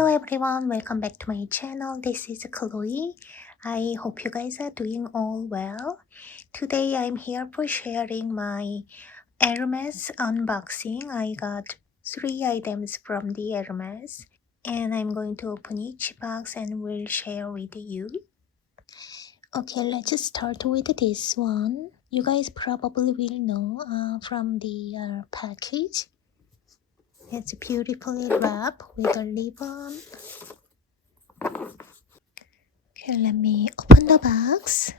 Hello everyone, welcome back to my channel. This is Chloe. I hope you guys are doing all well. Today I'm here for sharing my Hermes unboxing. I got 3 items from the Hermes and I'm going to open each box and will share with you. Okay, let's start with this one. You guys probably will know from the package. It's beautifully wrapped with a ribbon. Okay, let me open the box.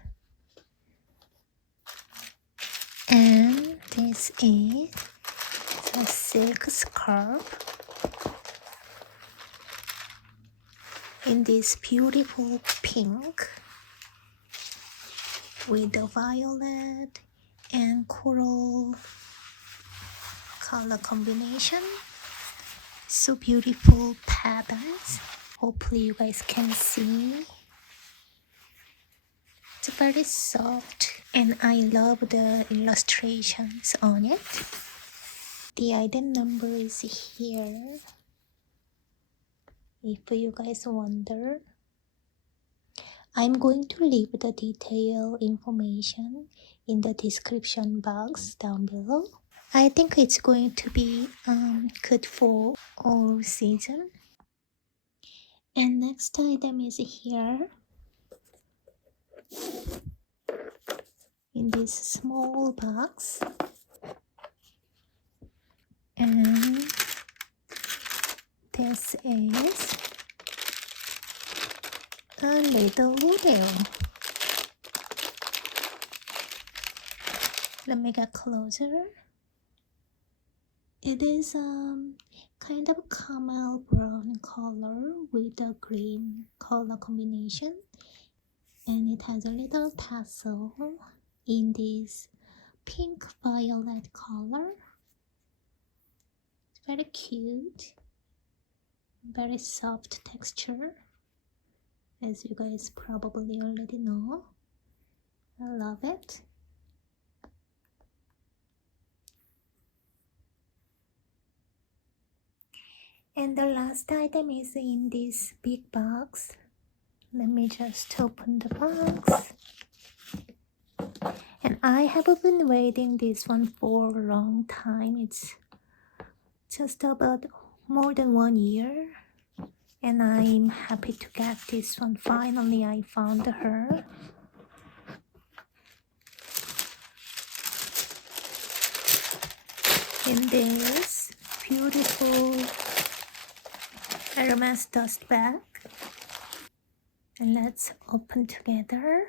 And this is a silk scarf in this beautiful pink with the violet and coral color combination. So beautiful patterns. Hopefully you guys can see. It's very soft and I love the illustrations on it. The item number is here. If you guys wonder, I'm going to leave the detailed information in the description box down below. I think it's going to be good for all season. And next item is here in this small box. And this is a little rodeo. Let me get closer. It is kind of caramel brown color with a green color combination, and it has a little tassel in this pink violet color. It's very cute, very soft texture, as you guys probably already know. I love it. And the last item is in this big box. Let me just open the box. And I have been waiting this one for a long time. It's just about more than 1 year. And I'm happy to get this one. Finally, I found her. In this beautiful Hermes dust bag. And let's open together.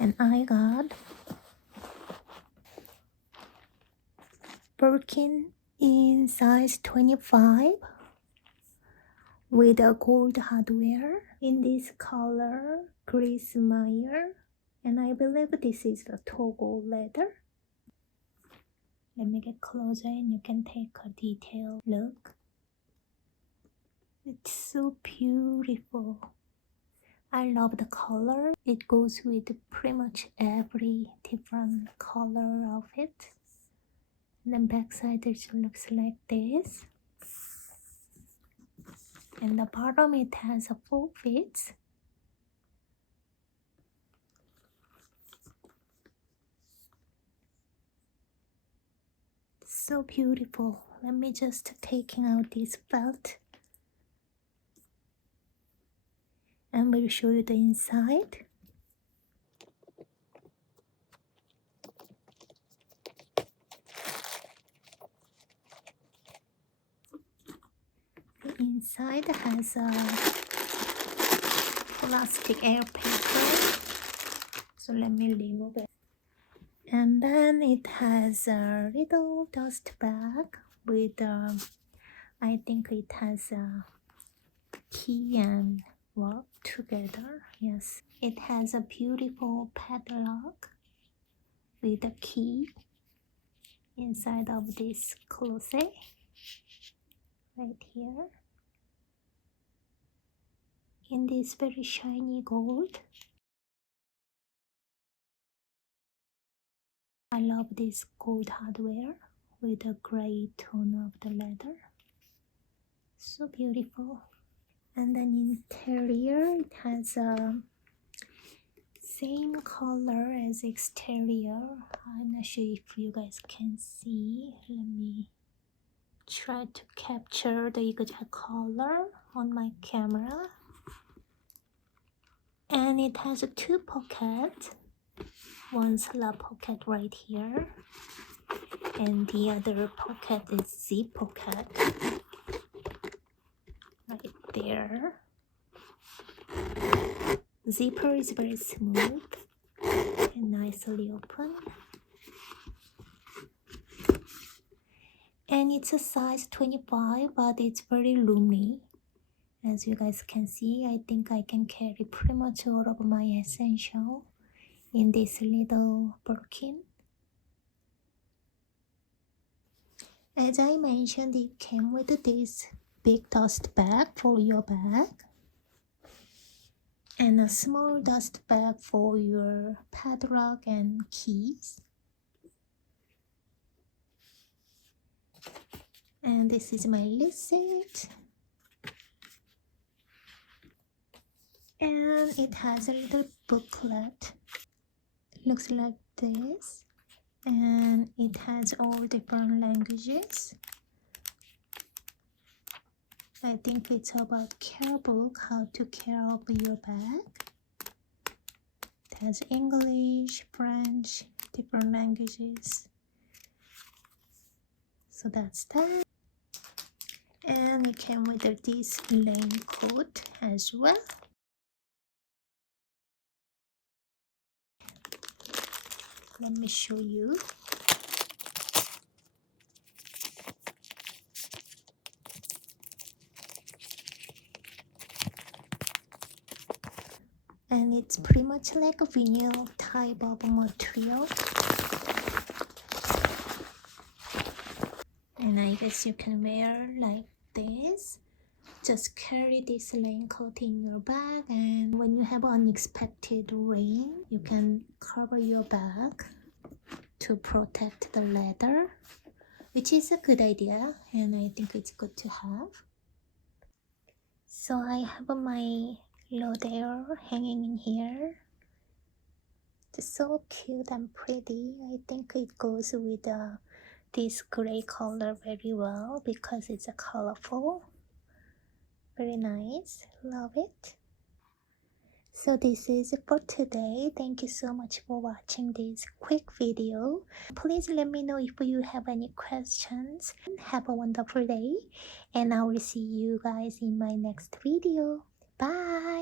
And I got Birkin in size 25 with a gold hardware in this color, Gris Meyer. And I believe this is the Togo leather. Let me get closer and you can take a detailed look. It's so beautiful. I love the color. It goes with pretty much every different color of it. And then backside it looks like this. And the bottom it has a full fit. So beautiful. Let me just taking out this felt. And we'll show you the inside. The inside has a plastic air paper. So let me remove it. And then it has a little dust bag with I think it has a key and lock together. Yes, it has a beautiful padlock with a key inside of this closet right here in this very shiny gold. I love this gold hardware with a gray tone of the leather. So beautiful. And then interior, it has a same color as exterior. I'm not sure if you guys can see. Let me try to capture the exact color on my camera. And it has a 2 pockets. One slap pocket right here, and the other pocket is zip pocket right there. Zipper is very smooth and nicely open, and it's a size 25, but it's very roomy. As you guys can see, I think I can carry pretty much all of my essential in this little Birkin. As I mentioned, it came with this big dust bag for your bag and a small dust bag for your padlock and keys. And this is my receipt. And it has a little booklet. Looks like this. And it has all different languages. I think it's about care book, how to care of your bag. It has English, French, different languages. So that's that. And it came with this raincoat as well. Let me show you. And it's pretty much like a vinyl type of material. And I guess you can wear like this. Just carry this raincoat in your bag, and when you have unexpected rain, you can cover your bag to protect the leather, which is a good idea, and I think it's good to have. So I have my Rodeo hanging in here. It's so cute and pretty. I think it goes with this gray color very well because it's a colorful. Very nice. Love it. So this is it for today. Thank you so much for watching this quick video. Please let me know if you have any questions. Have a wonderful day, and I will see you guys in my next video. Bye.